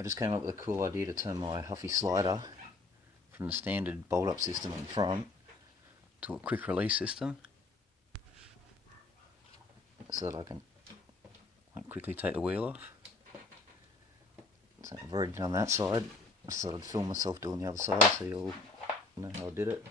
I just came up with a cool idea to turn my Huffy slider from the standard bolt-up system in front to a quick release system, so that I can quickly take the wheel off. So I've already done that side. I thought I'd film myself doing the other side so you'll know how I did it.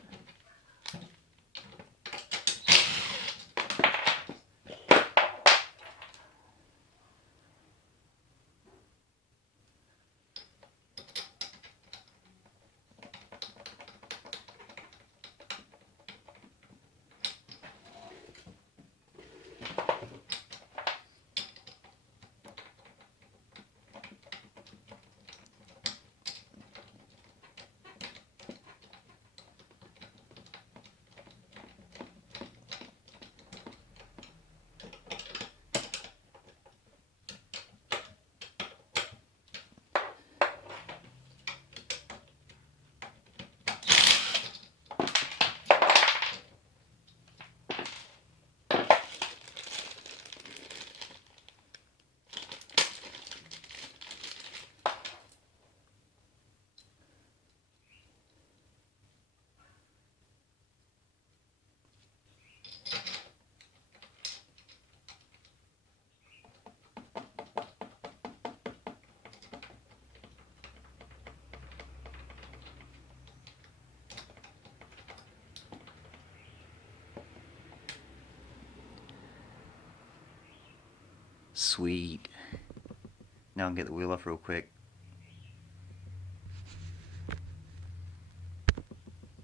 Sweet. Now I can get the wheel off real quick.